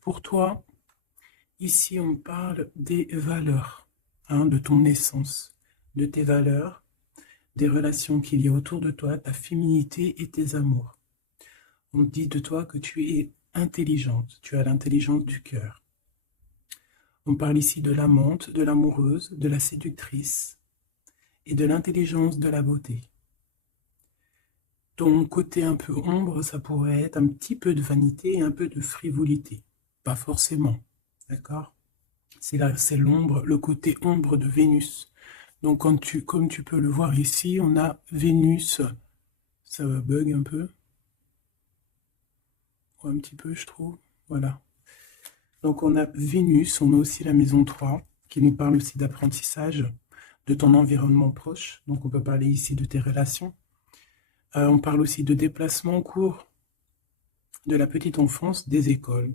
Pour toi, ici on parle des valeurs, hein, de ton essence, de tes valeurs, des relations qu'il y a autour de toi, ta féminité et tes amours. On dit de toi que tu es intelligente, tu as l'intelligence du cœur. On parle ici de l'amante, de l'amoureuse, de la séductrice et de l'intelligence de la beauté. Ton côté un peu ombre, ça pourrait être un petit peu de vanité et un peu de frivolité. Pas forcément, d'accord? C'est l'ombre, le côté ombre de Vénus. Donc comme tu peux le voir ici, on a Vénus, ça bug un peu, ou un petit peu je trouve, voilà. Donc on a Vénus, on a aussi la maison 3, qui nous parle aussi d'apprentissage, de ton environnement proche. Donc on peut parler ici de tes relations. On parle aussi de déplacement au cours de la petite enfance, des écoles.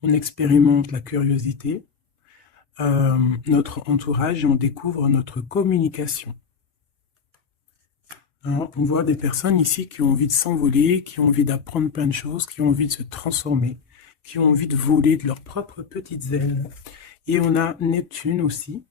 On expérimente la curiosité, notre entourage, et on découvre notre communication. Hein, on voit des personnes ici qui ont envie de s'envoler, qui ont envie d'apprendre plein de choses, qui ont envie de se transformer, qui ont envie de voler de leurs propres petites ailes. Et on a Neptune aussi.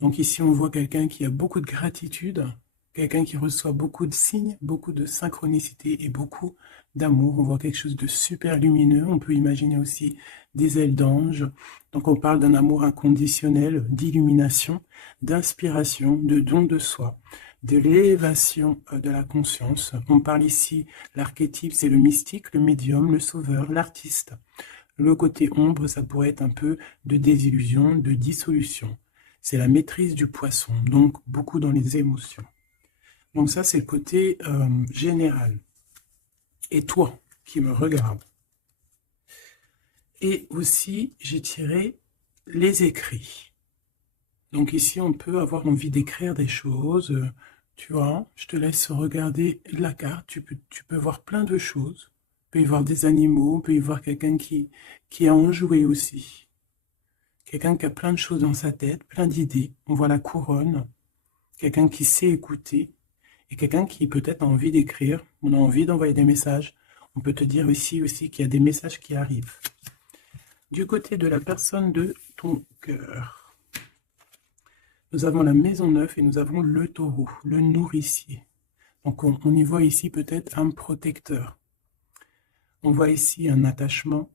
Donc ici, on voit quelqu'un qui a beaucoup de gratitude, quelqu'un qui reçoit beaucoup de signes, beaucoup de synchronicité et beaucoup d'amour. On voit quelque chose de super lumineux. On peut imaginer aussi des ailes d'ange. Donc on parle d'un amour inconditionnel, d'illumination, d'inspiration, de don de soi, de l'élévation de la conscience. On parle ici, l'archétype, c'est le mystique, le médium, le sauveur, l'artiste. Le côté ombre, ça pourrait être un peu de désillusion, de dissolution. C'est la maîtrise du poisson, donc beaucoup dans les émotions. Donc ça, c'est le côté général. Et toi, qui me regarde. Et aussi, j'ai tiré les écrits. Donc ici, on peut avoir envie d'écrire des choses. Tu vois, je te laisse regarder la carte. Tu peux voir plein de choses. On peut y voir des animaux. On peut y voir quelqu'un qui a enjoué aussi. Quelqu'un qui a plein de choses dans sa tête, plein d'idées. On voit la couronne. Quelqu'un qui sait écouter. Et quelqu'un qui peut-être a envie d'écrire. On a envie d'envoyer des messages. On peut te dire ici aussi qu'il y a des messages qui arrivent. Du côté de la personne de ton cœur. Nous avons la maison 9 et nous avons le taureau, le nourricier. Donc on y voit ici peut-être un protecteur. On voit ici un attachement,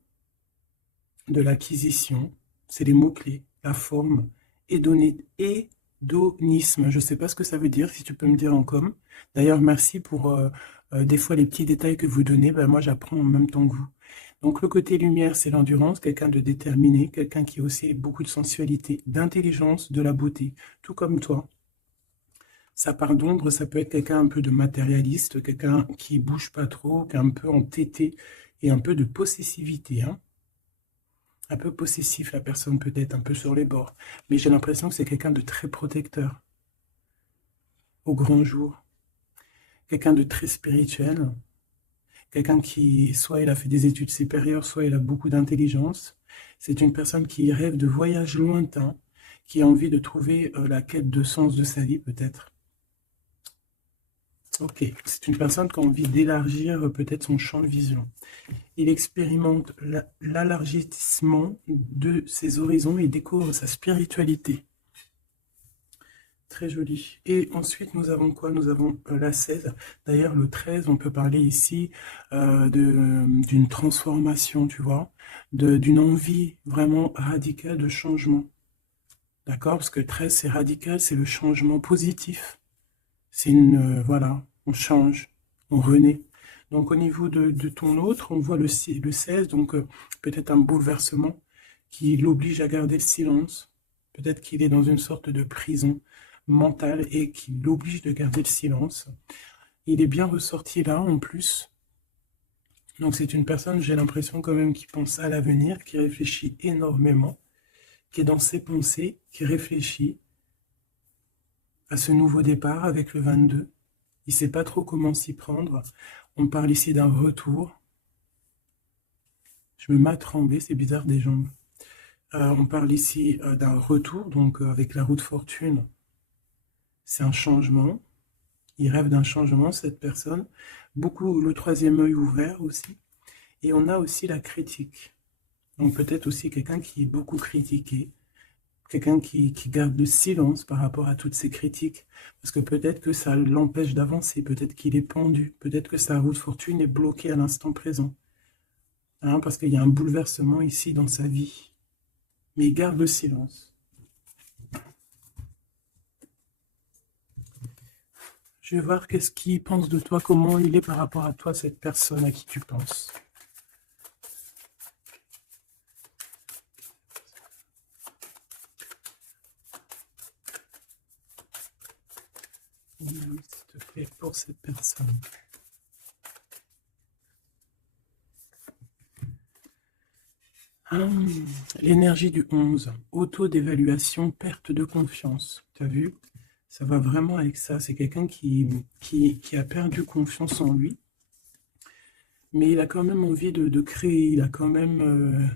de l'acquisition, c'est les mots-clés, la forme, hédonisme. Je ne sais pas ce que ça veut dire, si tu peux me dire en com. D'ailleurs, merci pour des fois les petits détails que vous donnez. Ben, moi, j'apprends en même temps que vous. Donc le côté lumière, c'est l'endurance, quelqu'un de déterminé, quelqu'un qui a aussi beaucoup de sensualité, d'intelligence, de la beauté, tout comme toi. Sa part d'ombre, ça peut être quelqu'un un peu de matérialiste, quelqu'un qui bouge pas trop, qui est un peu entêté et un peu de possessivité. Hein. Un peu possessif, la personne peut-être un peu sur les bords. Mais j'ai l'impression que c'est quelqu'un de très protecteur au grand jour. Quelqu'un de très spirituel. Quelqu'un qui, soit il a fait des études supérieures, soit il a beaucoup d'intelligence. C'est une personne qui rêve de voyages lointains, qui a envie de trouver la quête de sens de sa vie, peut-être. Ok, c'est une personne qui a envie d'élargir peut-être son champ de vision. Il expérimente l'élargissement de ses horizons et découvre sa spiritualité. Très joli. Et ensuite, nous avons quoi? Nous avons la 16. D'ailleurs, le 13, on peut parler ici d'une transformation, tu vois, d'une envie vraiment radicale de changement. D'accord? Parce que le 13, c'est radical, c'est le changement positif. C'est voilà, on change, on renaît. Donc, au niveau de ton autre, on voit le 16, donc peut-être un bouleversement qui l'oblige à garder le silence. Peut-être qu'il est dans une sorte de prison mentale et qui l'oblige de garder le silence. Il est bien ressorti là, en plus. Donc, c'est une personne, j'ai l'impression quand même, qui pense à l'avenir, qui réfléchit énormément, qui est dans ses pensées, qui réfléchit à ce nouveau départ avec le 22. Il ne sait pas trop comment s'y prendre. On parle ici d'un retour. Je me mets à trembler, c'est bizarre des jambes. On parle ici d'un retour, donc avec la roue de fortune. C'est un changement. Il rêve d'un changement, cette personne. Beaucoup le troisième œil ouvert aussi. Et on a aussi la critique. Donc peut-être aussi quelqu'un qui est beaucoup critiqué, quelqu'un qui garde le silence par rapport à toutes ces critiques, parce que peut-être que ça l'empêche d'avancer, peut-être qu'il est pendu, peut-être que sa route fortune est bloquée à l'instant présent, hein, parce qu'il y a un bouleversement ici dans sa vie, mais il garde le silence. Je vais voir qu'est-ce qu'il pense de toi, comment il est par rapport à toi, cette personne à qui tu penses. S'il te plaît, pour cette personne. L'énergie du 11, auto-d'évaluation, perte de confiance. Tu as vu? Ça va vraiment avec ça. C'est quelqu'un qui a perdu confiance en lui, mais il a quand même envie de créer. Il a quand même...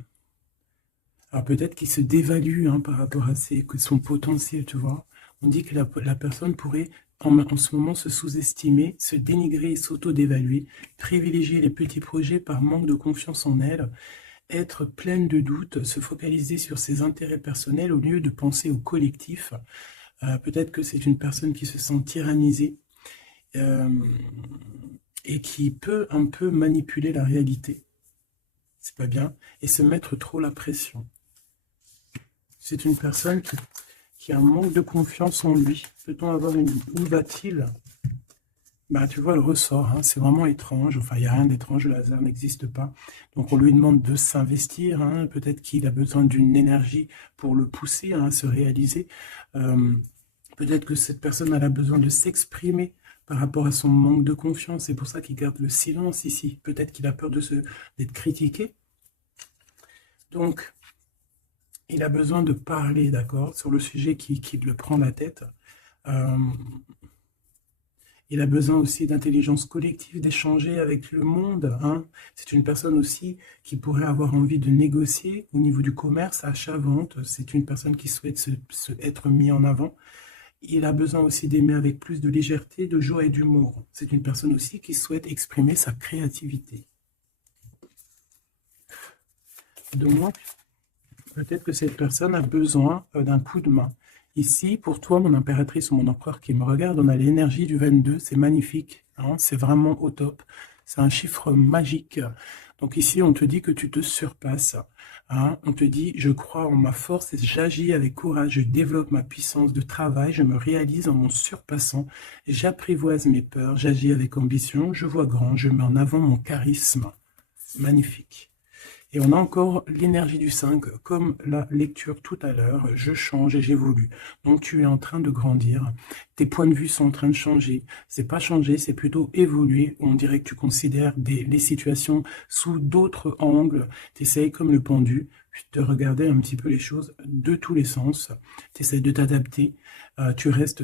alors peut-être qu'il se dévalue, hein, par rapport à son potentiel, tu vois. On dit que la personne pourrait en ce moment se sous-estimer, se dénigrer et s'auto-dévaluer, privilégier les petits projets par manque de confiance en elle, être pleine de doutes, se focaliser sur ses intérêts personnels au lieu de penser au collectif. Peut-être que c'est une personne qui se sent tyrannisée et qui peut un peu manipuler la réalité. C'est pas bien. Et se mettre trop la pression. C'est une personne qui a un manque de confiance en lui. Peut-on avoir une... Où va-t-il? Bah, tu vois, le ressort, hein, c'est vraiment étrange. Enfin, il n'y a rien d'étrange, le hasard n'existe pas. Donc, on lui demande de s'investir. Hein. Peut-être qu'il a besoin d'une énergie pour le pousser, hein, à se réaliser. Peut-être que cette personne elle a besoin de s'exprimer par rapport à son manque de confiance. C'est pour ça qu'il garde le silence ici. Peut-être qu'il a peur d'être critiqué. Donc, il a besoin de parler, d'accord, sur le sujet qui le prend la tête. Il a besoin aussi d'intelligence collective, d'échanger avec le monde. Hein. C'est une personne aussi qui pourrait avoir envie de négocier au niveau du commerce, achat-vente. C'est une personne qui souhaite être mise en avant. Il a besoin aussi d'aimer avec plus de légèreté, de joie et d'humour. C'est une personne aussi qui souhaite exprimer sa créativité. Donc, peut-être que cette personne a besoin d'un coup de main. Ici, pour toi, mon impératrice ou mon empereur qui me regarde, on a l'énergie du 22, c'est magnifique, hein, c'est vraiment au top. C'est un chiffre magique. Donc ici, on te dit que tu te surpasses. Hein, on te dit, je crois en ma force et j'agis avec courage, je développe ma puissance de travail, je me réalise en mon surpassant, j'apprivoise mes peurs, j'agis avec ambition, je vois grand, je mets en avant mon charisme. Magnifique. Et on a encore l'énergie du 5, comme la lecture tout à l'heure, je change et j'évolue. Donc tu es en train de grandir, tes points de vue sont en train de changer. C'est pas changer, c'est plutôt évoluer. On dirait que tu considères les situations sous d'autres angles. Tu essayes comme le pendu, de regarder un petit peu les choses de tous les sens. Tu essayes de t'adapter. Tu restes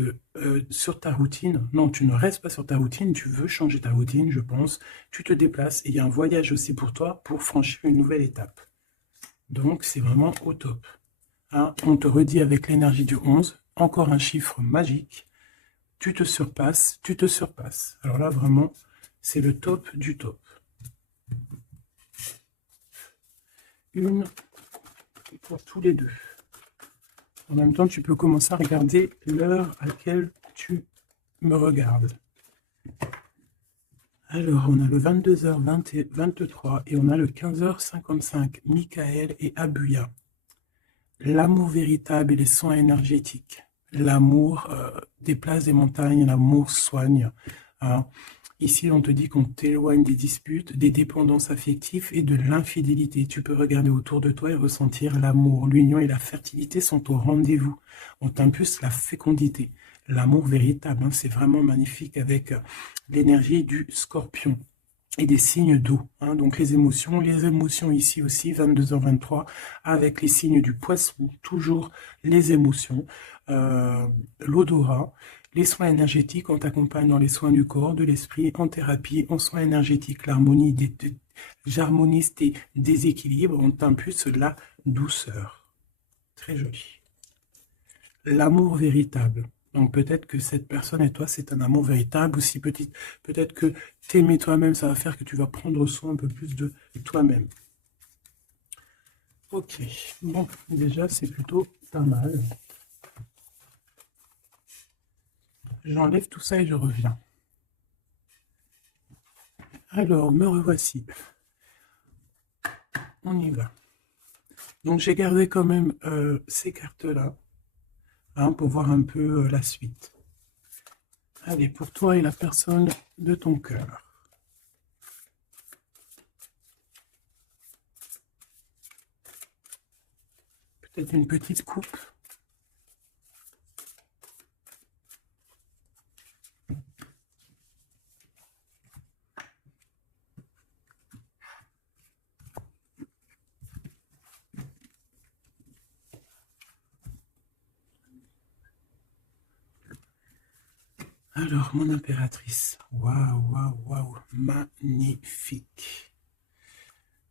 sur ta routine. Non, tu ne restes pas sur ta routine, tu veux changer ta routine, je pense. Tu te déplaces et il y a un voyage aussi pour toi pour franchir une nouvelle étape. Donc, c'est vraiment au top. Hein, on te redit avec l'énergie du 11, encore un chiffre magique. Tu te surpasses, tu te surpasses. Alors là, vraiment, c'est le top du top. Une pour tous les deux. En même temps, tu peux commencer à regarder l'heure à laquelle tu me regardes. Alors, on a le 22h23 et on a le 15h55. Michael et Abuya. L'amour véritable et les soins énergétiques. L'amour déplace des montagnes, l'amour soigne. Hein. Ici, on te dit qu'on t'éloigne des disputes, des dépendances affectives et de l'infidélité. Tu peux regarder autour de toi et ressentir l'amour. L'union et la fertilité sont au rendez-vous. On t'impulse la fécondité. L'amour véritable, hein, c'est vraiment magnifique avec l'énergie du scorpion et des signes d'eau. Hein, donc les émotions ici aussi, 22h23, avec les signes du poisson, toujours les émotions, l'odorat. Les soins énergétiques, on t'accompagne dans les soins du corps, de l'esprit, en thérapie, en soins énergétiques, l'harmonie, j'harmonise tes déséquilibres, on t'impulse la douceur. Très joli. L'amour véritable. Donc peut-être que cette personne et toi, c'est un amour véritable, ou si peut-être que t'aimer toi-même, ça va faire que tu vas prendre soin un peu plus de toi-même. Ok, bon, déjà c'est plutôt pas mal. J'enlève tout ça et je reviens. Alors, me revoici. On y va. Donc j'ai gardé quand même ces cartes-là, hein, pour voir un peu la suite. Allez, pour toi et la personne de ton cœur. Peut-être une petite coupe. Alors, mon impératrice. Waouh, waouh, waouh. Magnifique.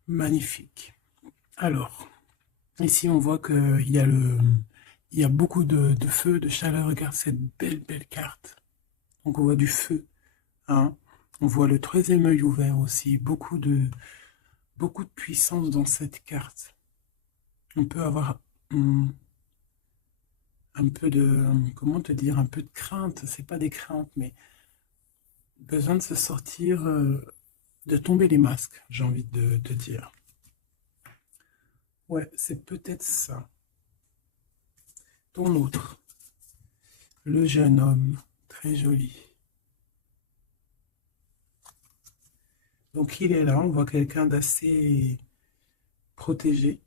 Magnifique. Alors, ici, on voit qu'il y a il y a beaucoup de feu, de chaleur. Regarde cette belle, belle carte. Donc, on voit du feu, hein. On voit le troisième œil ouvert aussi. Beaucoup de puissance dans cette carte. On peut avoir un peu de, comment te dire, un peu de crainte. C'est pas des craintes, mais besoin de se sortir, de tomber les masques, j'ai envie de te dire. Ouais, c'est peut-être ça. Ton autre, le jeune homme, très joli. Donc il est là, on voit quelqu'un d'assez protégé.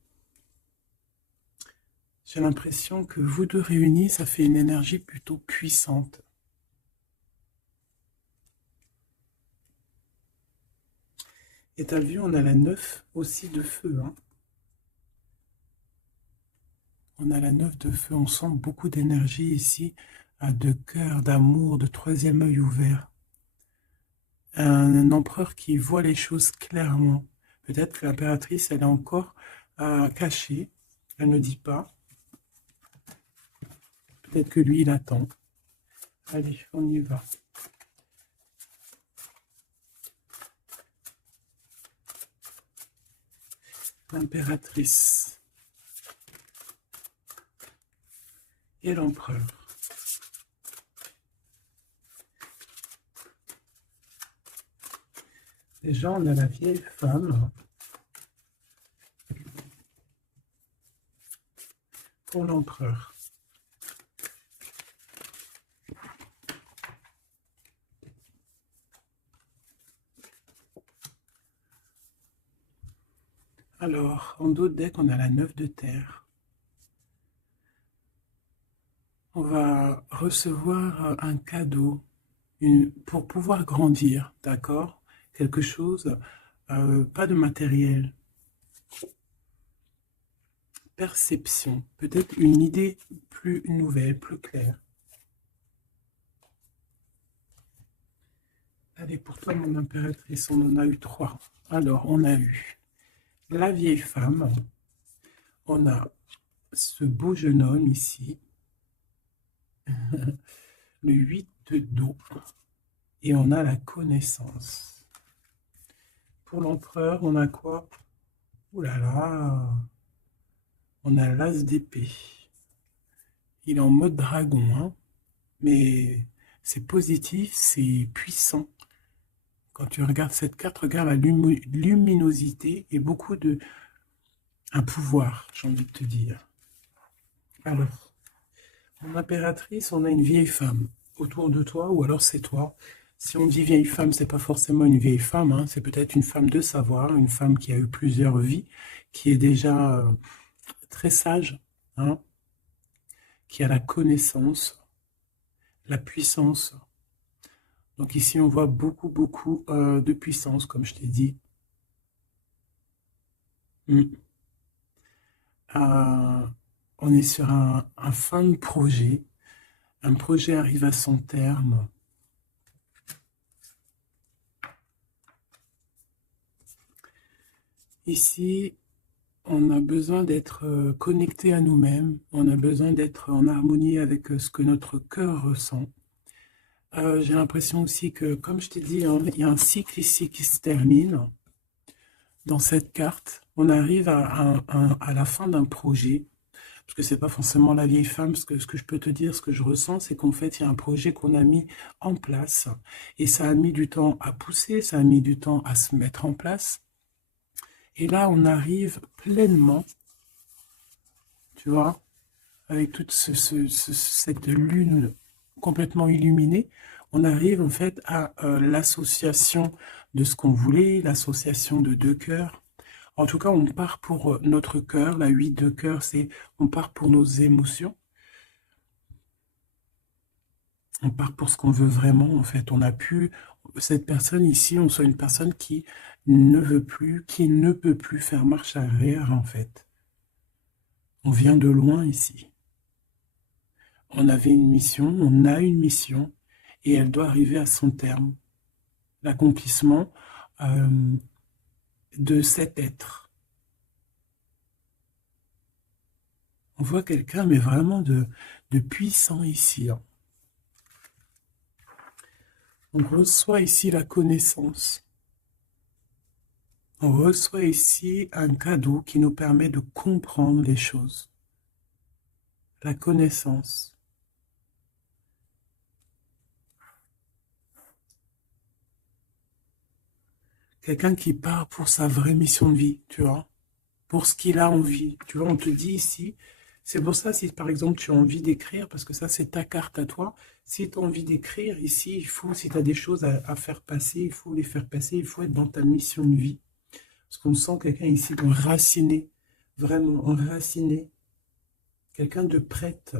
J'ai l'impression que vous deux réunis, ça fait une énergie plutôt puissante. Et t'as vu, on a la 9 aussi de feu, hein. On a la 9 de feu, on sent beaucoup d'énergie ici, de cœur, d'amour, de troisième œil ouvert. Un empereur qui voit les choses clairement. Peut-être que l'impératrice, elle est encore cachée, elle ne dit pas. Peut-être que lui, il attend. Allez, on y va. L'impératrice et l'empereur. Déjà, on a la vieille femme pour l'empereur. Alors, en d'autres decks, on a la 9 de terre. On va recevoir un cadeau pour pouvoir grandir, d'accord? Quelque chose, pas de matériel. Perception, peut-être une idée plus nouvelle, plus claire. Allez, pour toi, mon impératrice, on en a eu 3. Alors, on a eu la vieille femme, on a ce beau jeune homme ici, le 8 de dos, et on a la connaissance. Pour l'empereur, on a quoi? Ouh là là, on a l'as d'épée. Il est en mode dragon, hein, mais c'est positif, c'est puissant. Quand tu regardes cette carte, regarde la luminosité et beaucoup de... un pouvoir, j'ai envie de te dire. Alors, mon impératrice, on a une vieille femme autour de toi, ou alors c'est toi. Si on dit vieille femme, c'est pas forcément une vieille femme, hein, c'est peut-être une femme de savoir, une femme qui a eu plusieurs vies, qui est déjà très sage, hein, qui a la connaissance, la puissance. Donc ici, on voit beaucoup, beaucoup de puissance, comme je t'ai dit. On est sur un fin de projet. Un projet arrive à son terme. Ici, on a besoin d'être connecté à nous-mêmes. On a besoin d'être en harmonie avec ce que notre cœur ressent. J'ai l'impression aussi que, comme je t'ai dit, hein, il y a un cycle ici qui se termine. dans cette carte, on arrive à la fin d'un projet, parce que c'est pas forcément la vieille femme, parce que ce que je peux te dire, ce que je ressens, c'est qu'en fait, il y a un projet qu'on a mis en place, et ça a mis du temps à pousser, ça a mis du temps à se mettre en place, et là, on arrive pleinement, tu vois, avec toute cette lune complètement illuminée, on arrive en fait à l'association de ce qu'on voulait, l'association de deux cœurs. En tout cas, on part pour notre cœur. La 8 de cœur, c'est on part pour nos émotions. On part pour ce qu'on veut vraiment, en fait. On a pu, cette personne ici, on soit une personne qui ne veut plus, qui ne peut plus faire marche arrière, en fait. On vient de loin ici. On avait une mission, on a une mission, et elle doit arriver à son terme. L'accomplissement euh, de cet être. On voit quelqu'un, mais vraiment de puissant ici, hein. On reçoit ici la connaissance. On reçoit ici un cadeau qui nous permet de comprendre les choses. La connaissance. Quelqu'un qui part pour sa vraie mission de vie, tu vois, pour ce qu'il a envie. Tu vois, on te dit ici, c'est pour ça si par exemple tu as envie d'écrire, parce que ça c'est ta carte à toi, si tu as envie d'écrire ici, il faut, si tu as des choses à faire passer, il faut les faire passer, il faut être dans ta mission de vie. Parce qu'on sent quelqu'un ici d'enraciné, vraiment enraciné, quelqu'un de prête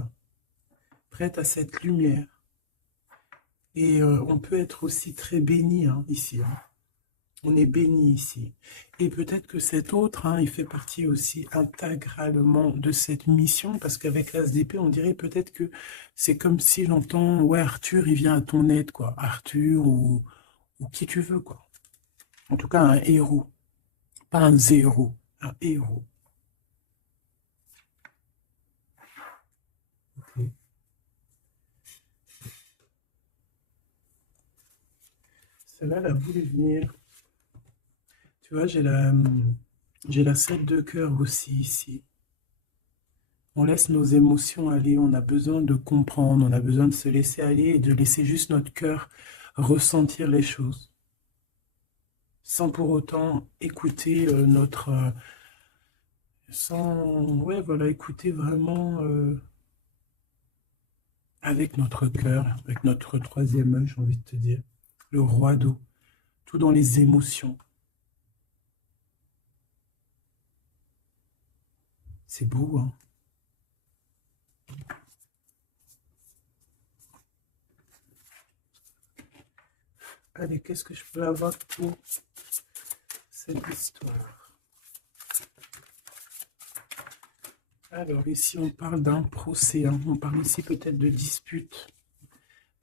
à cette lumière. Et on peut être aussi très béni hein, ici, hein. On est béni ici. Et peut-être que cet autre, hein, il fait partie aussi intégralement de cette mission, parce qu'avec l'As d'épée, on dirait peut-être que c'est comme si j'entends, ouais, Arthur, il vient à ton aide, quoi. Arthur ou qui tu veux, quoi. En tout cas, un héros. Pas un zéro, un héros. Ok. Celle-là, elle a voulu venir. Tu vois, j'ai la 7 de cœur aussi ici. On laisse nos émotions aller, on a besoin de comprendre, on a besoin de se laisser aller et de laisser juste notre cœur ressentir les choses, sans pour autant écouter ouais, voilà, écouter vraiment avec notre cœur, avec notre troisième œil, j'ai envie de te dire, le roi d'eau, tout dans les émotions. C'est beau, hein? Allez, qu'est-ce que je peux avoir pour cette histoire? Alors ici, on parle d'un procès, hein. On parle ici peut-être de dispute,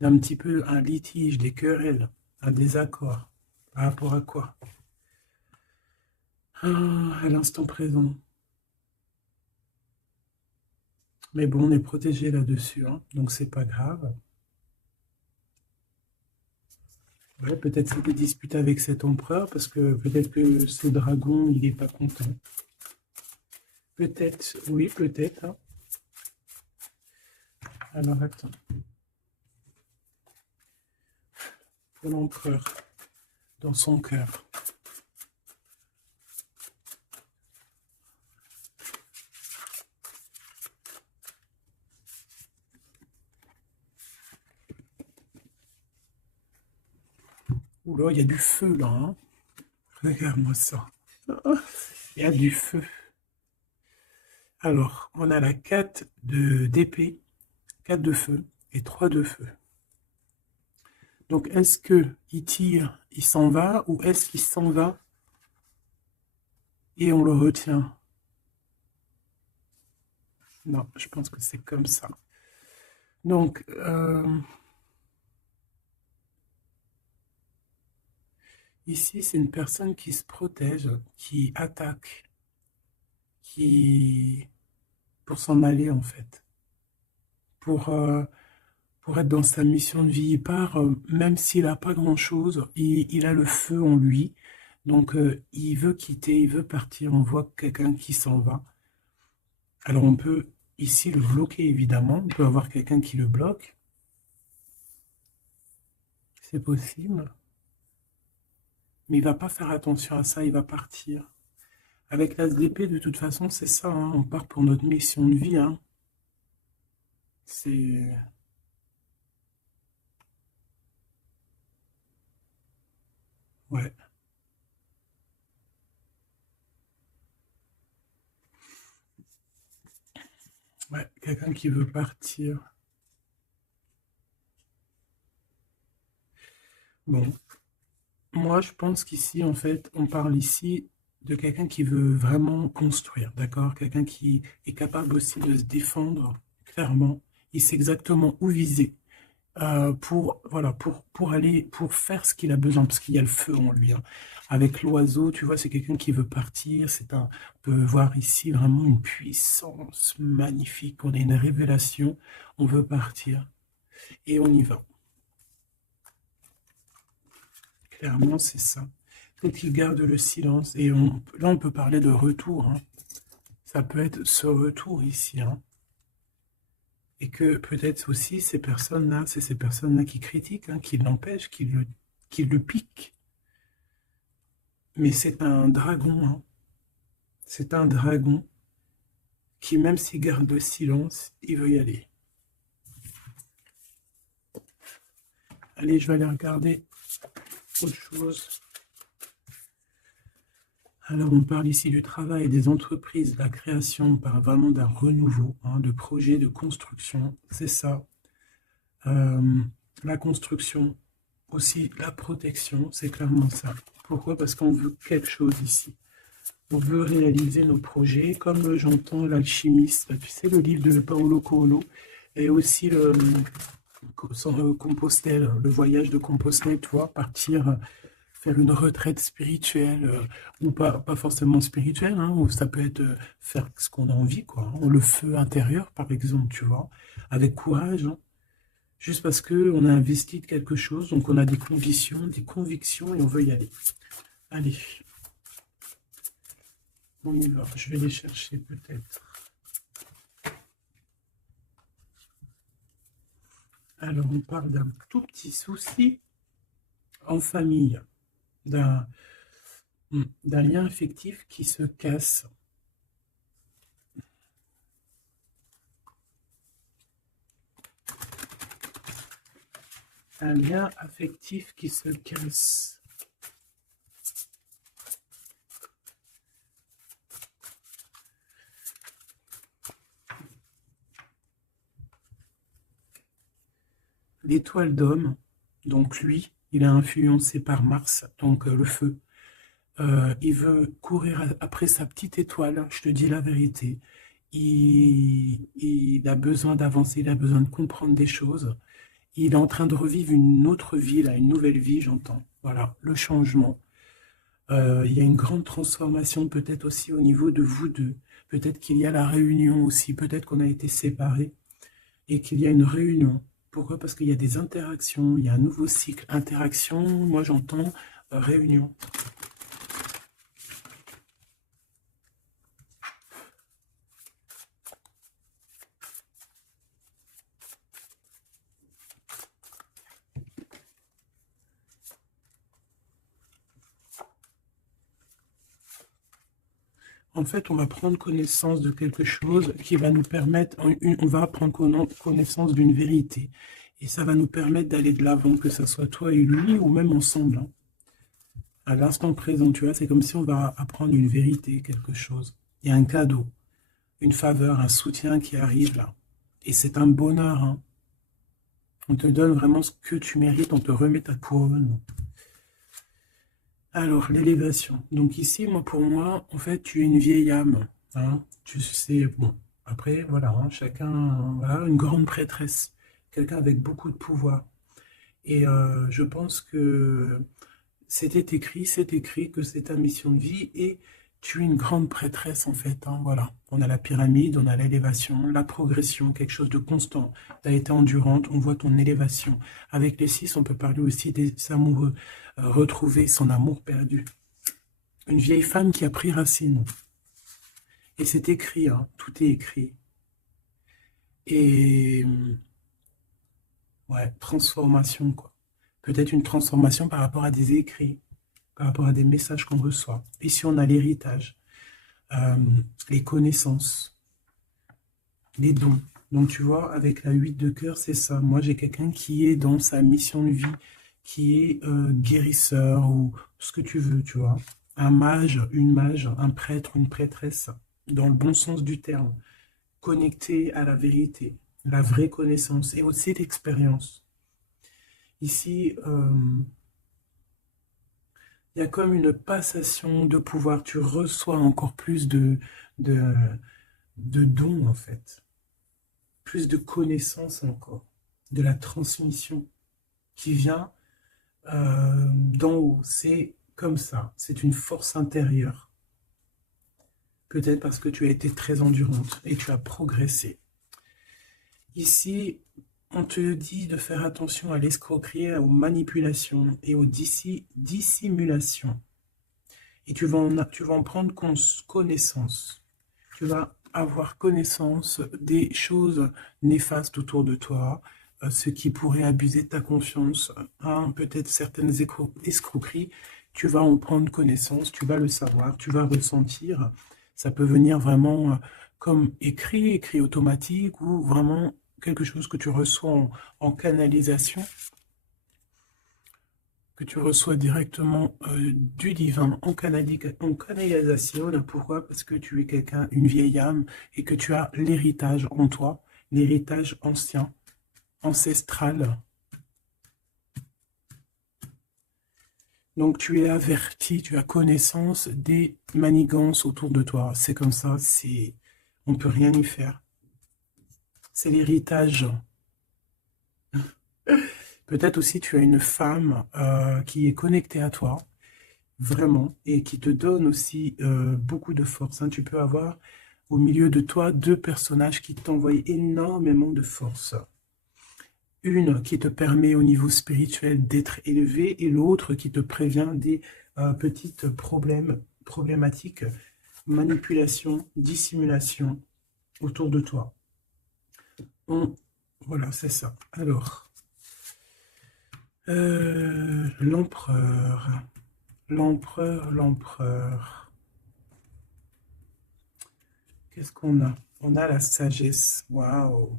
d'un petit peu un litige, des querelles, un désaccord. Par rapport à quoi? Ah, à l'instant présent. Mais bon, on est protégé là-dessus, hein, donc c'est pas grave. Ouais, peut-être c'est des disputes avec cet empereur, parce que peut-être que ce dragon, il n'est pas content. Peut-être, oui, peut-être, hein. Alors attends. Pour l'empereur, dans son cœur. Oula, il y a du feu là, hein. Regarde-moi ça. Il y a du feu. Alors, on a la 4 d'épée, 4 de feu et 3 de feu. Donc, est-ce qu'il tire, il s'en va, ou est-ce qu'il s'en va et on le retient? Non, je pense que c'est comme ça. Donc, ici, c'est une personne qui se protège, qui attaque, qui pour s'en aller en fait, pour, euh, pour être dans sa mission de vie. Il part, même s'il n'a pas grand-chose, il a le feu en lui, Donc, il veut quitter, il veut partir. On voit quelqu'un qui s'en va. Alors, on peut ici le bloquer, évidemment. On peut avoir quelqu'un qui le bloque. C'est possible. Mais il va pas faire attention à ça, il va partir. Avec l'as d'épée, de toute façon, c'est ça, hein, on part pour notre mission de vie, hein. C'est... Ouais, ouais, quelqu'un qui veut partir. Bon, moi, je pense qu'ici, en fait, on parle ici de quelqu'un qui veut vraiment construire, d'accord? Quelqu'un qui est capable aussi de se défendre, clairement. Il sait exactement où viser. Pour, voilà, pour aller, pour faire ce qu'il a besoin, parce qu'il y a le feu en lui, hein. Avec l'oiseau, tu vois, c'est quelqu'un qui veut partir, on peut voir ici vraiment une puissance magnifique, on a une révélation, on veut partir, et on y va. Clairement, c'est ça. Faut qu'il garde le silence, et là, on peut parler de retour, hein. Ça peut être ce retour ici, hein. Et que peut-être aussi ces personnes-là, c'est ces personnes-là qui critiquent, hein, qui l'empêchent, qui le piquent. Mais c'est un dragon, hein. C'est un dragon qui, même s'il garde le silence, il veut y aller. Allez, je vais aller regarder autre chose. Alors, on parle ici du travail des entreprises, de la création, on parle vraiment d'un renouveau, hein, de projet, de construction, c'est ça. Euh, la construction, aussi la protection, c'est clairement ça. Pourquoi? Parce qu'on veut quelque chose ici. On veut réaliser nos projets, comme j'entends l'alchimiste, tu sais, le livre de Paolo Coelho, et aussi Compostelle, le voyage de Compostelle, tu vois, partir faire une retraite spirituelle, ou pas forcément spirituelle, hein, ou ça peut être faire ce qu'on a envie, quoi, hein, le feu intérieur, par exemple, tu vois, avec courage, hein, juste parce qu'on a investi de quelque chose, donc on a des convictions, et on veut y aller. Allez, on y va, je vais les chercher peut-être. Alors, on parle d'un tout petit souci en famille, d'un d'un lien affectif qui se casse. Un lien affectif qui se casse. L'étoile d'homme, donc lui, il est influencé par Mars, donc le feu. Il veut courir après sa petite étoile, je te dis la vérité. Il a besoin d'avancer, il a besoin de comprendre des choses. Il est en train de revivre une autre vie, là, une nouvelle vie, j'entends. Voilà, le changement. Il y a une grande transformation peut-être aussi au niveau de vous deux. Peut-être qu'il y a la réunion aussi, peut-être qu'on a été séparés et qu'il y a une réunion. Pourquoi? Parce qu'il y a des interactions, il y a un nouveau cycle. Interaction, moi j'entends réunion. En fait, on va prendre connaissance de quelque chose qui va nous permettre, on va prendre connaissance d'une vérité. Et ça va nous permettre d'aller de l'avant, que ce soit toi et lui, ou même ensemble, hein. À l'instant présent, tu vois, c'est comme si on va apprendre une vérité, quelque chose. Il y a un cadeau, une faveur, un soutien qui arrive là. Et c'est un bonheur, hein. On te donne vraiment ce que tu mérites, on te remet ta couronne. Alors, l'élévation. Donc ici, moi, pour moi, en fait, tu es une vieille âme, hein. Tu sais, bon, après, voilà, hein, chacun, voilà, une grande prêtresse, quelqu'un avec beaucoup de pouvoir. Et je pense que c'est écrit que c'est ta mission de vie et tu es une grande prêtresse en fait, hein, voilà. On a la pyramide, on a l'élévation, la progression, quelque chose de constant. Tu as été endurante, on voit ton élévation. Avec les 6, on peut parler aussi des amoureux, retrouver son amour perdu. Une vieille femme qui a pris racine. Et c'est écrit, hein, tout est écrit. Et ouais, transformation, quoi. Peut-être une transformation par rapport à des écrits, par rapport à des messages qu'on reçoit. Ici, on a l'héritage, euh, les connaissances, les dons. Donc, tu vois, avec la 8 de cœur, c'est ça. Moi, j'ai quelqu'un qui est dans sa mission de vie, qui est guérisseur ou ce que tu veux, tu vois. Un mage, un prêtre, une prêtresse, dans le bon sens du terme, connecté à la vérité, la vraie connaissance et aussi l'expérience. Ici, il y a comme une passation de pouvoir. Tu reçois encore plus de, de dons, en fait. Plus de connaissances encore. De la transmission qui vient d'en haut. C'est comme ça. C'est une force intérieure. Peut-être parce que tu as été très endurante et tu as progressé. Ici, on te dit de faire attention à l'escroquerie, aux manipulations et aux dissimulations. Et tu vas en prendre connaissance. Tu vas avoir connaissance des choses néfastes autour de toi, ce qui pourrait abuser de ta confiance, hein, peut-être certaines escroqueries. Tu vas en prendre connaissance, tu vas le savoir, tu vas ressentir. Ça peut venir vraiment comme écrit automatique ou vraiment quelque chose que tu reçois en canalisation, que tu reçois directement du divin en canalisation. Pourquoi? Parce que tu es quelqu'un, une vieille âme, et que tu as l'héritage en toi, l'héritage ancien, ancestral. Donc tu es averti, tu as connaissance des manigances autour de toi. C'est comme ça, on ne peut rien y faire. C'est l'héritage. Peut-être aussi tu as une femme qui est connectée à toi, vraiment, et qui te donne aussi beaucoup de force, hein. Tu peux avoir au milieu de toi deux personnages qui t'envoient énormément de force. Une qui te permet au niveau spirituel d'être élevé et l'autre qui te prévient des petites problématiques, manipulation, dissimulation autour de toi. Voilà, c'est ça. Alors, l'empereur, l'empereur. Qu'est-ce qu'on a? On a la sagesse. Waouh!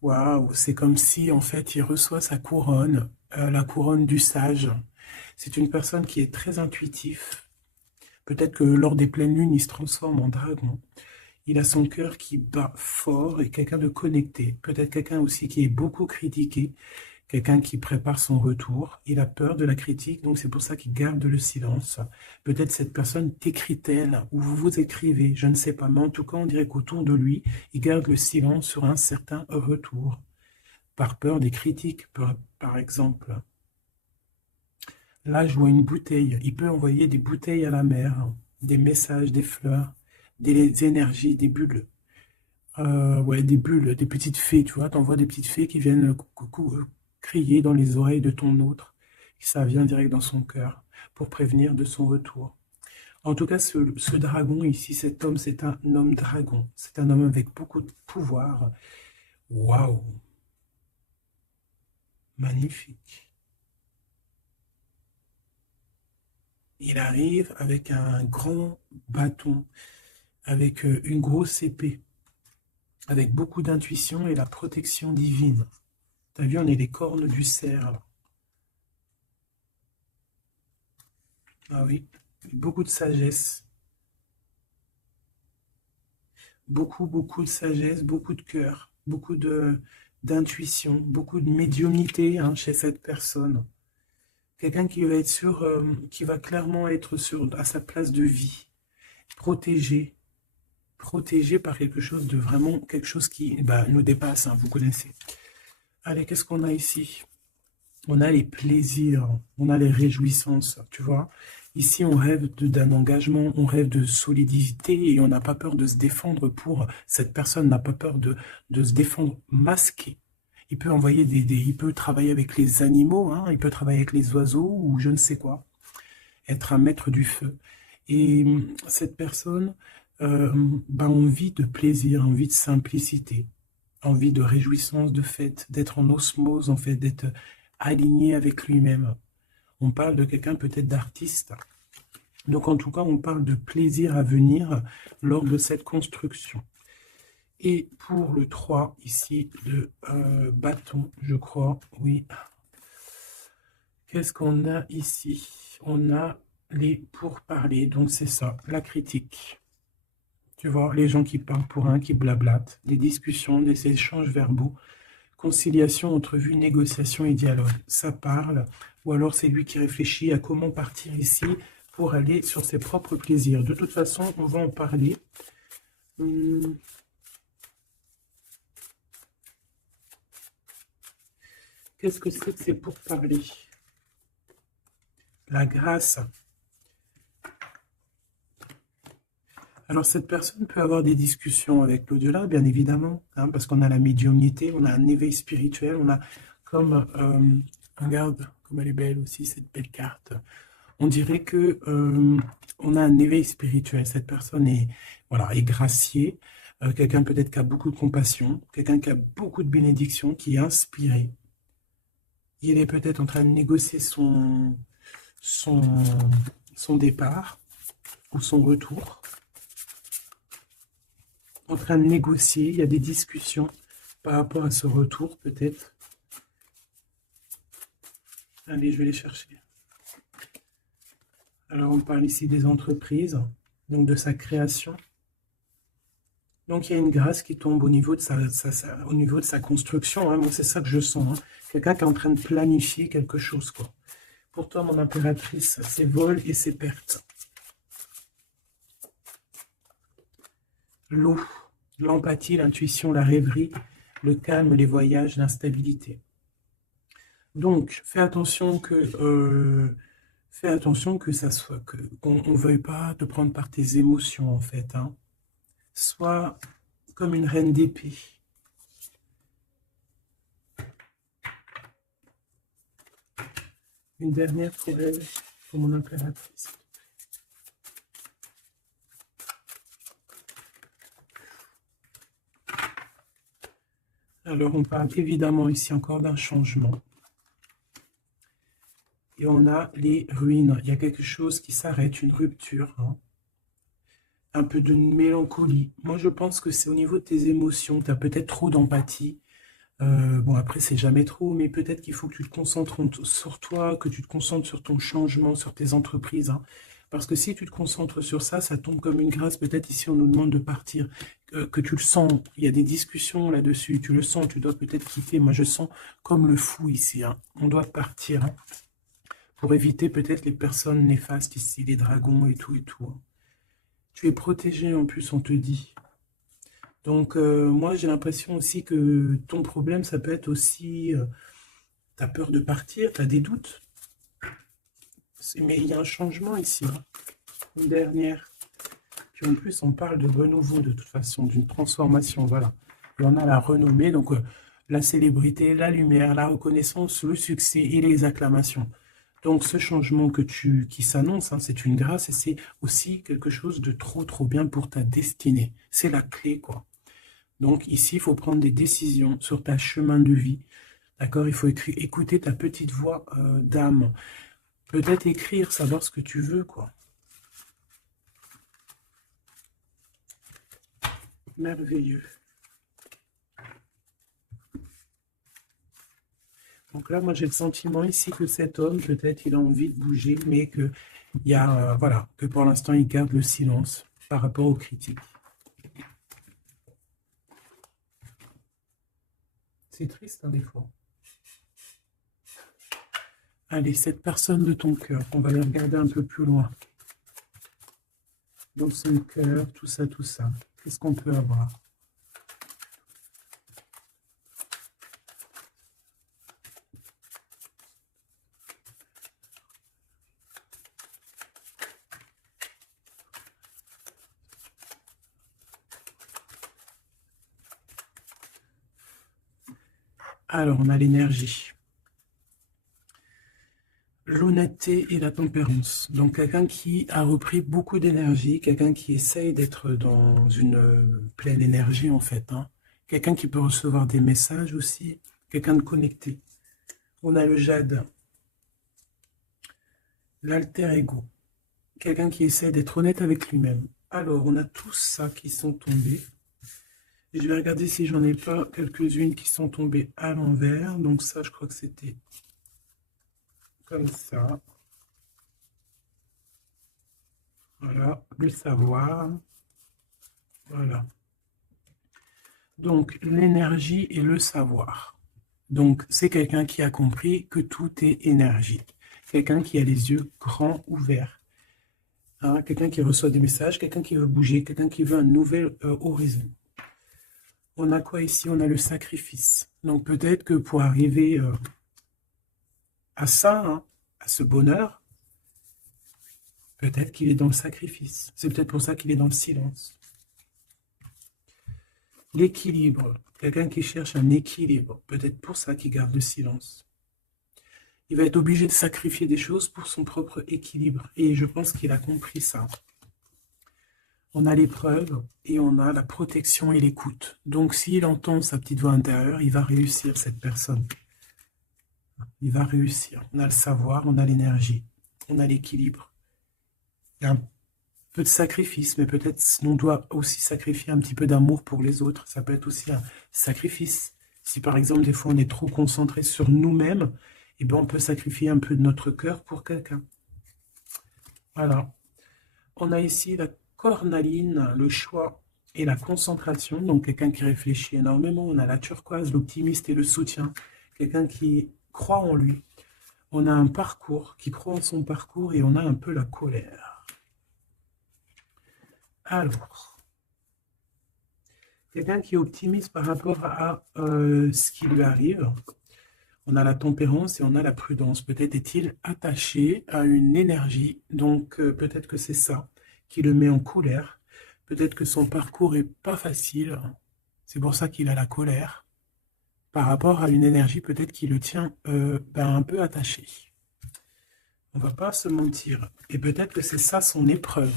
Waouh! C'est comme si, en fait, il reçoit sa couronne, la couronne du sage. C'est une personne qui est très intuitif. Peut-être que lors des pleines lunes, il se transforme en dragon. Il a son cœur qui bat fort et quelqu'un de connecté. Peut-être quelqu'un aussi qui est beaucoup critiqué. Quelqu'un qui prépare son retour. Il a peur de la critique, donc c'est pour ça qu'il garde le silence. Peut-être cette personne t'écrit-elle, ou vous vous écrivez, je ne sais pas. Mais en tout cas, on dirait qu'autour de lui, il garde le silence sur un certain retour. Par peur des critiques, par exemple. Là, je vois une bouteille. Il peut envoyer des bouteilles à la mer, des messages, des fleurs, des énergies, des bulles. Ouais, des bulles, des petites fées, tu vois. T'envoies des petites fées qui viennent crier dans les oreilles de ton autre. Et ça vient direct dans son cœur pour prévenir de son retour. En tout cas, ce dragon ici, cet homme, c'est un homme dragon. C'est un homme avec beaucoup de pouvoir. Waouh! Magnifique. Il arrive avec un grand bâton, avec une grosse épée, avec beaucoup d'intuition et la protection divine. T'as vu, on est les cornes du cerf, là. Ah oui, beaucoup de sagesse. Beaucoup de sagesse, beaucoup de cœur, beaucoup d'intuition, beaucoup de médiumnité, hein, chez cette personne. Quelqu'un qui va être qui va clairement être à sa place de vie, protégé, protégé par quelque chose de vraiment, quelque chose qui nous dépasse, hein, vous connaissez. Allez, qu'est-ce qu'on a ici? On a les plaisirs, on a les réjouissances, tu vois. Ici, on rêve d'un engagement, on rêve de solidité et on n'a pas peur de se défendre cette personne n'a pas peur de se défendre masqué. Il peut envoyer il peut travailler avec les animaux, hein, il peut travailler avec les oiseaux ou je ne sais quoi. être un maître du feu. Et cette personne a envie de plaisir, envie de simplicité, envie de réjouissance, de fête, d'être en osmose, en fait, d'être aligné avec lui-même. On parle de quelqu'un peut-être d'artiste. Donc en tout cas, on parle de plaisir à venir lors de cette construction. Et pour le 3, ici, de bâton, je crois, oui. Qu'est-ce qu'on a ici? On a les pourparlers, donc c'est ça, la critique. Tu vois, les gens qui parlent pour un, qui blablatent, des discussions, des échanges verbaux, conciliation entre vue, négociation et dialogue. Ça parle, ou alors c'est lui qui réfléchit à comment partir ici pour aller sur ses propres plaisirs. De toute façon, on va en parler. Qu'est-ce que c'est que ces pourparlers? La grâce. Alors, cette personne peut avoir des discussions avec l'au-delà, bien évidemment, hein, parce qu'on a la médiumnité, on a un éveil spirituel, on a comme, regarde, comme elle est belle aussi, cette belle carte. On dirait que on a un éveil spirituel. Cette personne est, voilà, est graciée, quelqu'un peut-être qui a beaucoup de compassion, quelqu'un qui a beaucoup de bénédiction, qui est inspiré. Il est peut-être en train de négocier son départ ou son retour. En train de négocier, il y a des discussions par rapport à ce retour, peut-être. Allez, je vais les chercher. Alors, on parle ici des entreprises, donc de sa création. Donc, il y a une grâce qui tombe au niveau de sa construction. Hein. Moi, c'est ça que je sens. Hein. Quelqu'un qui est en train de planifier quelque chose, quoi. Pour toi, mon impératrice, c'est vol et c'est perte. L'eau, l'empathie, l'intuition, la rêverie, le calme, les voyages, l'instabilité. Donc, fais attention que ça soit, qu'on ne veuille pas te prendre par tes émotions, en fait. Hein. Sois comme une reine d'épée. Une dernière pour elle, pour mon impératrice. Alors, on parle évidemment ici encore d'un changement. Et on a les ruines. Il y a quelque chose qui s'arrête, une rupture. Hein. Un peu de mélancolie. Moi, je pense que c'est au niveau de tes émotions. Tu as peut-être trop d'empathie. Bon, après, c'est jamais trop, mais peut-être qu'il faut que tu te concentres sur toi, que tu te concentres sur ton changement, sur tes entreprises. Hein. Parce que si tu te concentres sur ça, ça tombe comme une grâce. Peut-être ici, on nous demande de partir, que tu le sens. Il y a des discussions là-dessus. Tu le sens, tu dois peut-être quitter. Moi, je sens comme le fou ici. Hein. On doit partir. Hein. Pour éviter peut-être les personnes néfastes ici, les dragons et tout et tout. Hein. Tu es protégé en plus, on te dit. Donc, moi, j'ai l'impression aussi que ton problème, ça peut être aussi... tu as peur de partir, tu as des doutes. Mais il y a un changement ici. Hein. Une dernière. Puis en plus, on parle de renouveau de toute façon, d'une transformation. Voilà. Et on a la renommée, donc la célébrité, la lumière, la reconnaissance, le succès et les acclamations. Donc ce changement qui s'annonce, hein, c'est une grâce et c'est aussi quelque chose de trop, trop bien pour ta destinée. C'est la clé, quoi. Donc ici, il faut prendre des décisions sur ta chemin de vie. D'accord? Il faut écouter ta petite voix d'âme. Peut-être écrire, savoir ce que tu veux, quoi. Merveilleux. Donc là, moi, j'ai le sentiment ici que cet homme, peut-être, il a envie de bouger, mais que, voilà, que pour l'instant, il garde le silence par rapport aux critiques. C'est triste, hein, des fois. Allez, cette personne de ton cœur, on va la regarder un peu plus loin. Dans son cœur, tout ça, tout ça. Qu'est-ce qu'on peut avoir? Alors, on a l'énergie. l'honnêteté et la tempérance. Donc quelqu'un qui a repris beaucoup d'énergie, quelqu'un qui essaye d'être dans une pleine énergie en fait. Hein. Quelqu'un qui peut recevoir des messages aussi, quelqu'un de connecté. On a le jade, l'alter ego, quelqu'un qui essaie d'être honnête avec lui-même. Alors, on a tous ça qui sont tombés. Et je vais regarder si j'en ai pas quelques-unes qui sont tombées à l'envers. Donc ça, je crois que c'était comme ça. Voilà, le savoir. Voilà. Donc, l'énergie et le savoir. Donc, c'est quelqu'un qui a compris que tout est énergie. Quelqu'un qui a les yeux grands ouverts. Hein, quelqu'un qui reçoit des messages, quelqu'un qui veut bouger, quelqu'un qui veut un nouvel horizon. On a quoi ici? On a le sacrifice. Donc, peut-être que pour arriver à ça, hein, à ce bonheur, peut-être qu'il est dans le sacrifice. C'est peut-être pour ça qu'il est dans le silence. L'équilibre. Quelqu'un qui cherche un équilibre. Peut-être pour ça qu'il garde le silence. Il va être obligé de sacrifier des choses pour son propre équilibre. Et je pense qu'il a compris ça. On a l'épreuve et on a la protection et l'écoute. Donc s'il entend sa petite voix intérieure, il va réussir, cette personne. Il va réussir. On a le savoir, on a l'énergie, on a l'équilibre. Il y a un peu de sacrifice, mais peut-être on doit aussi sacrifier un petit peu d'amour pour les autres. Ça peut être aussi un sacrifice. Si par exemple, des fois, on est trop concentré sur nous-mêmes, eh bien, on peut sacrifier un peu de notre cœur pour quelqu'un. Voilà. On a ici la cornaline, le choix et la concentration. Donc, quelqu'un qui réfléchit énormément. On a la turquoise, l'optimiste et le soutien. Quelqu'un qui croit en lui. On a un parcours, qui croit en son parcours, et on a un peu la colère. Alors, quelqu'un qui est optimiste par rapport à ce qui lui arrive. On a la tempérance et on a la prudence. Peut-être est-il attaché à une énergie, donc peut-être que c'est ça qui le met en colère. Peut-être que son parcours est pas facile, c'est pour ça qu'il a la colère. Par rapport à une énergie peut-être qui le tient un peu attaché. On va pas se mentir. Et peut-être que c'est ça son épreuve.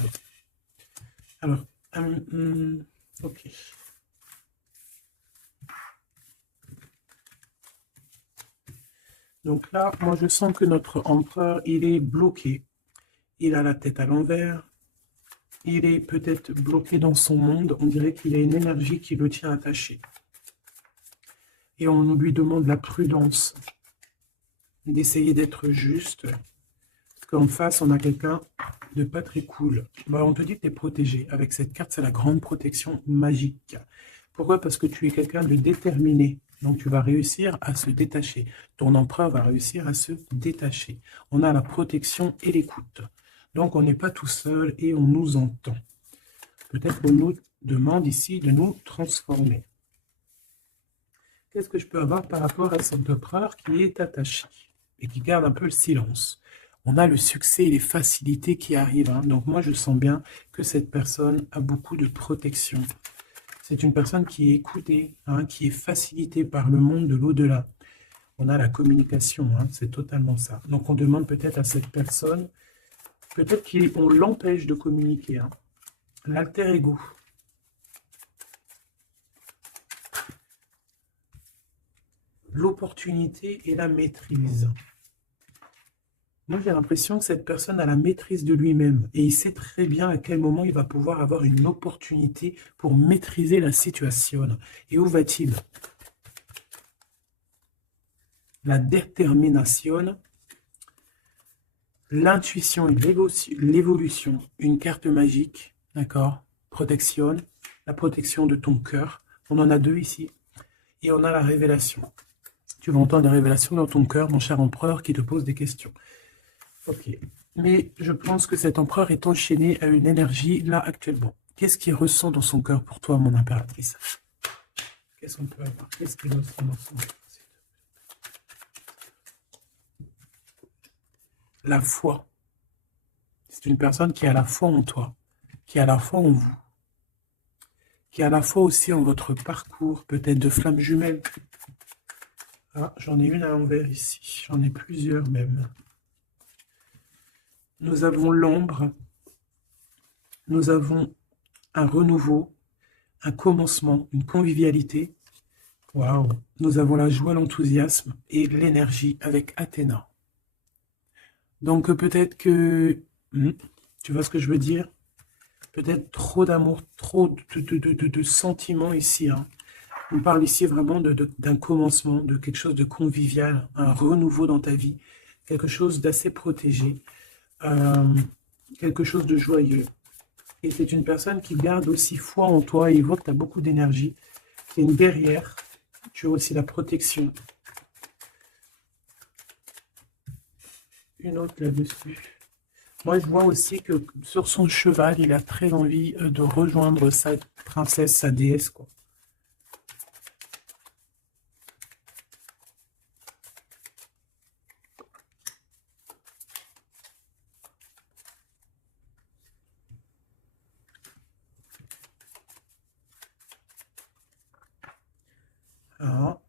Alors, ok. Donc là, moi je sens que notre empereur, il est bloqué. Il a la tête à l'envers. Il est peut-être bloqué dans son monde. On dirait qu'il y a une énergie qui le tient attaché. Et on lui demande la prudence, d'essayer d'être juste. Parce qu'en face, on a quelqu'un de pas très cool. Bon, on te dit que tu es protégé. Avec cette carte, c'est la grande protection magique. Pourquoi? Parce que tu es quelqu'un de déterminé. Donc, tu vas réussir à se détacher. Ton empereur va réussir à se détacher. On a la protection et l'écoute. Donc, on n'est pas tout seul et on nous entend. Peut-être qu'on nous demande ici de nous transformer. Qu'est-ce que je peux avoir par rapport à cet empereur qui est attaché et qui garde un peu le silence? On a le succès et les facilités qui arrivent. Hein. Donc, moi, je sens bien que cette personne a beaucoup de protection. C'est une personne qui est écoutée, hein, qui est facilitée par le monde de l'au-delà. On a la communication, hein, c'est totalement ça. Donc, on demande peut-être à cette personne, peut-être qu'on l'empêche de communiquer. Hein. L'alter ego. L'opportunité et la maîtrise. Moi, j'ai l'impression que cette personne a la maîtrise de lui-même et il sait très bien à quel moment il va pouvoir avoir une opportunité pour maîtriser la situation. Et où va-t-il? La détermination, l'intuition et l'évolution. Une carte magique, d'accord? Protection, la protection de ton cœur. On en a deux ici. Et on a la révélation. Tu vas entendre des révélations dans ton cœur, mon cher empereur, qui te pose des questions. Ok. Mais je pense que cet empereur est enchaîné à une énergie, là, actuellement. Qu'est-ce qu'il ressent dans son cœur pour toi, mon impératrice? Qu'est-ce qu'on peut avoir? Qu'est-ce qu'il ressent dans son cœur? La foi. C'est une personne qui a la foi en toi, qui a la foi en vous, qui a la foi aussi en votre parcours, peut-être de flammes jumelles. Ah, j'en ai une à l'envers ici. J'en ai plusieurs même. nous avons l'ombre, nous avons un renouveau, un commencement, une convivialité. Waouh! Nous avons la joie, l'enthousiasme et l'énergie avec Athéna. Donc peut-être que, tu vois ce que je veux dire? Peut-être trop d'amour, trop de sentiments ici. Hein. On parle ici vraiment d'un commencement, de quelque chose de convivial, un renouveau dans ta vie, quelque chose d'assez protégé, quelque chose de joyeux. Et c'est une personne qui garde aussi foi en toi, et il voit que tu as beaucoup d'énergie. C'est une guerrière, tu as aussi la protection. Une autre là-dessus. Moi, je vois aussi que sur son cheval, il a très envie de rejoindre sa princesse, sa déesse, quoi. Alors,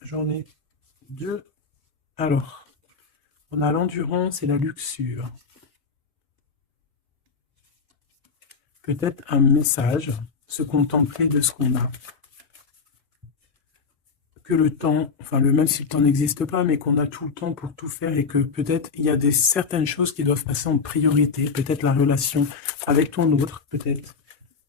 j'en ai deux. Alors, on a l'endurance et la luxure. Peut-être un message, se contempler de ce qu'on a. Que le temps, enfin même si le temps n'existe pas, mais qu'on a tout le temps pour tout faire et que peut-être il y a certaines choses qui doivent passer en priorité, peut-être la relation avec ton autre, peut-être,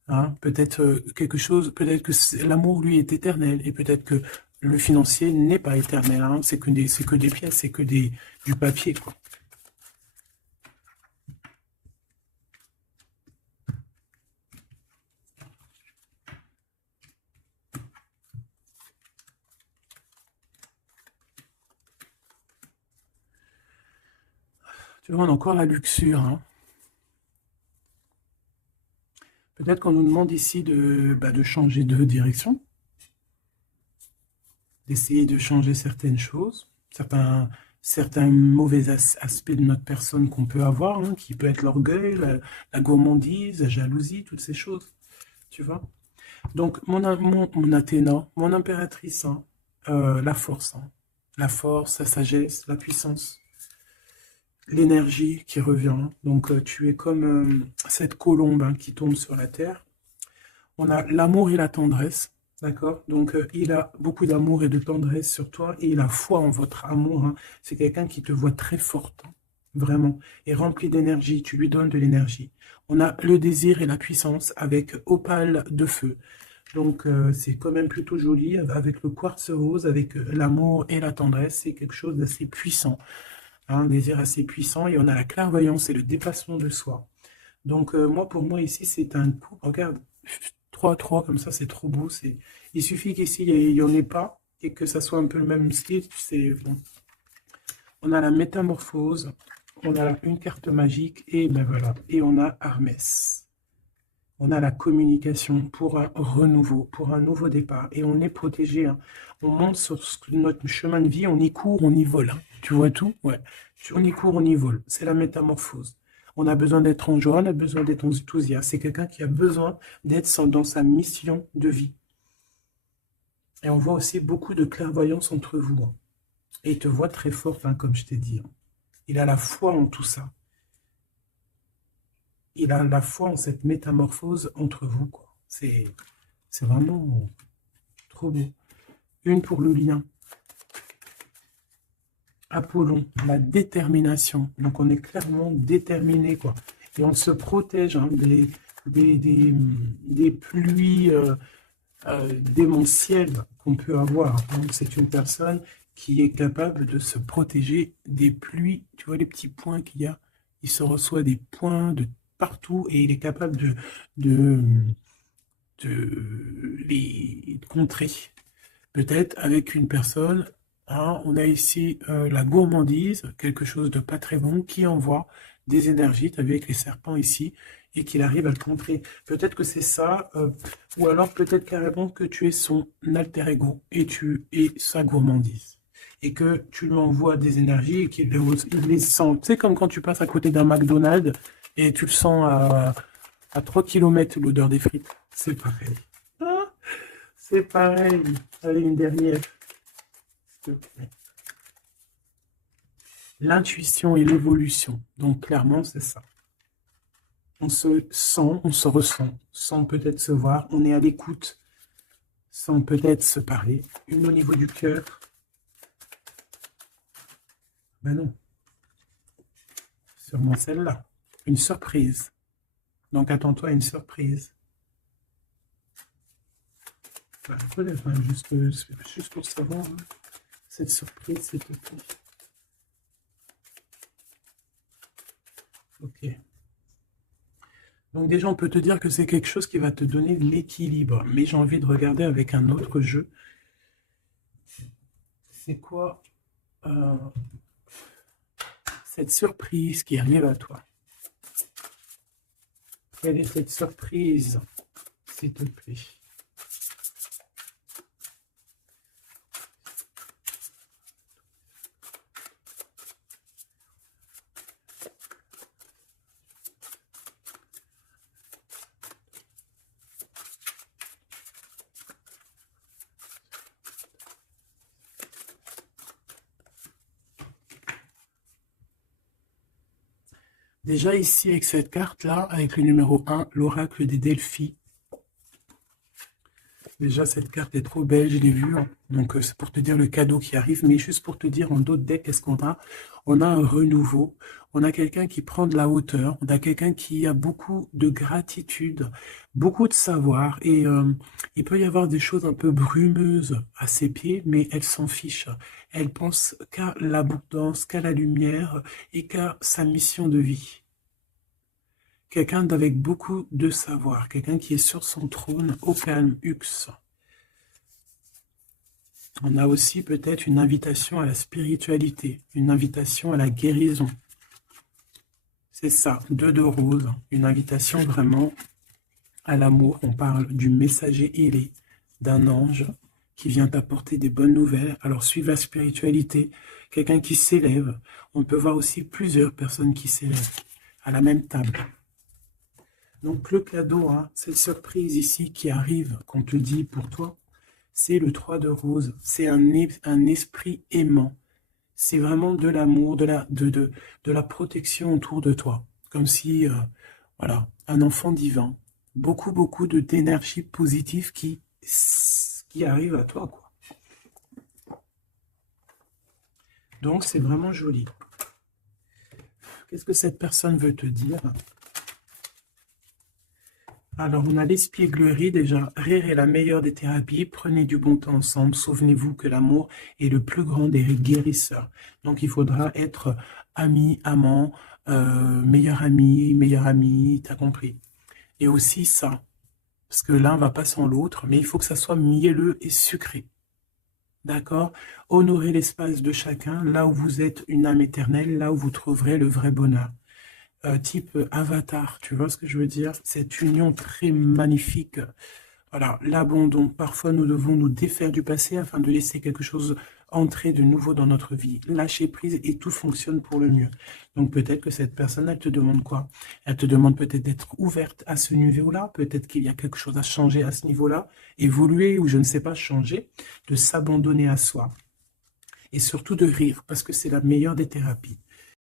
hein, peut-être quelque chose, peut-être que l'amour lui est éternel et peut-être que le financier n'est pas éternel, hein, c'est que des pièces, c'est que du papier, quoi. Tu vois, on a encore la luxure, hein. Peut-être qu'on nous demande ici de changer de direction, d'essayer de changer certaines choses, certains mauvais aspects de notre personne qu'on peut avoir, hein, qui peut être l'orgueil, la gourmandise, la jalousie, toutes ces choses, tu vois. Donc, mon Athéna, mon impératrice, hein, hein, la force, la sagesse, la puissance, l'énergie qui revient. Donc, tu es comme cette colombe, hein, qui tombe sur la terre. On a l'amour et la tendresse, d'accord? Donc, il a beaucoup d'amour et de tendresse sur toi et il a foi en votre amour. Hein. C'est quelqu'un qui te voit très forte, hein, vraiment, et rempli d'énergie. Tu lui donnes de l'énergie. On a le désir et la puissance avec opale de feu. Donc, c'est quand même plutôt joli avec le quartz rose, avec l'amour et la tendresse. C'est quelque chose d'assez puissant, hein, un désir assez puissant. Et on a la clairvoyance et le dépassement de soi. Donc, pour moi, ici, c'est un coup. Regarde, 3-3, comme ça, c'est trop beau. Il suffit qu'ici, il n'y en ait pas et que ça soit un peu le même style. Bon. On a la métamorphose, on a une carte magique et ben voilà. Et on a Hermès. On a la communication pour un renouveau, pour un nouveau départ. Et on est protégé. Hein. On monte sur notre chemin de vie, on y court, on y vole. Hein. Tu vois tout? Ouais. On y court, on y vole. C'est la métamorphose. On a besoin d'être en joie, on a besoin d'être enthousiaste. C'est quelqu'un qui a besoin d'être dans sa mission de vie. Et on voit aussi beaucoup de clairvoyance entre vous. Hein. Et il te voit très fort, hein, comme je t'ai dit. Hein. Il a la foi en tout ça. Il a la foi en cette métamorphose entre vous. C'est vraiment trop beau. Une pour le lien. Apollon, la détermination. Donc on est clairement déterminé, quoi. Et on se protège, hein, des pluies démentielles qu'on peut avoir. Donc c'est une personne qui est capable de se protéger des pluies. Tu vois les petits points qu'il y a? Il se reçoit des points de partout et il est capable de, de les contrer. Peut-être avec une personne, hein, on a ici la gourmandise, quelque chose de pas très bon, qui envoie des énergies, tu as vu avec les serpents ici, et qu'il arrive à le contrer. Peut-être que c'est ça, ou alors peut-être carrément que tu es son alter ego, et tu es sa gourmandise. Et que tu lui envoies des énergies et qu'il les sent. C'est comme quand tu passes à côté d'un McDonald's et tu le sens à 3 km l'odeur des frites. C'est pareil. Ah, c'est pareil. Allez, une dernière, s'il te plaît. l'intuition et l'évolution. Donc, clairement, c'est ça. On se sent, on se ressent, sans peut-être se voir. On est à l'écoute, sans peut-être se parler. Une au niveau du cœur. Ben non. Sûrement celle-là. Une surprise. Donc, attends-toi à une surprise. Ben, peut-être, hein, juste pour savoir, hein, cette surprise, s'il te plaît. Ok. Donc déjà, on peut te dire que c'est quelque chose qui va te donner de l'équilibre. Mais j'ai envie de regarder avec un autre jeu. C'est quoi cette surprise qui arrive à toi? Quelle est cette surprise, s'il te plaît? Déjà ici, avec cette carte-là, avec le numéro 1, l'oracle des Delphi. Déjà, cette carte est trop belle, je l'ai vue. Hein. Donc, c'est pour te dire le cadeau qui arrive. Mais juste pour te dire, en d'autres decks, qu'est-ce qu'on a? On a un renouveau. On a quelqu'un qui prend de la hauteur. On a quelqu'un qui a beaucoup de gratitude, beaucoup de savoir. Et il peut y avoir des choses un peu brumeuses à ses pieds, mais elle s'en fiche. Elle pense qu'à l'abondance, qu'à la lumière et qu'à sa mission de vie. Quelqu'un d'avec beaucoup de savoir, quelqu'un qui est sur son trône, au calme, Hux. On a aussi peut-être une invitation à la spiritualité, une invitation à la guérison. C'est ça, 2 de rose, une invitation vraiment à l'amour. On parle du messager ailé, d'un ange qui vient t'apporter des bonnes nouvelles. Alors suive la spiritualité, quelqu'un qui s'élève. On peut voir aussi plusieurs personnes qui s'élèvent à la même table. Donc le cadeau, hein, cette surprise ici qui arrive, qu'on te dit pour toi, c'est le 3 de rose. C'est un esprit aimant. C'est vraiment de l'amour, de la protection autour de toi. Comme si, voilà, un enfant divin. Beaucoup d'énergie positive qui arrive à toi, quoi. Donc c'est vraiment joli. Qu'est-ce que cette personne veut te dire ? Alors, on a l'espièglerie déjà. Rire est la meilleure des thérapies. Prenez du bon temps ensemble. Souvenez-vous que l'amour est le plus grand des guérisseurs. Donc, il faudra être ami, amant, meilleur ami, t'as compris. Et aussi ça, parce que l'un va pas sans l'autre, mais il faut que ça soit mielleux et sucré. D'accord? Honorez l'espace de chacun, là où vous êtes une âme éternelle, là où vous trouverez le vrai bonheur. Type Avatar, tu vois ce que je veux dire? Cette union très magnifique. Voilà, l'abandon. Parfois, nous devons nous défaire du passé afin de laisser quelque chose entrer de nouveau dans notre vie. Lâcher prise et tout fonctionne pour le mieux. Donc peut-être que cette personne, elle te demande quoi? Elle te demande peut-être d'être ouverte à ce niveau-là. Peut-être qu'il y a quelque chose à changer à ce niveau-là. Évoluer ou je ne sais pas, changer. De s'abandonner à soi. Et surtout de rire, parce que c'est la meilleure des thérapies.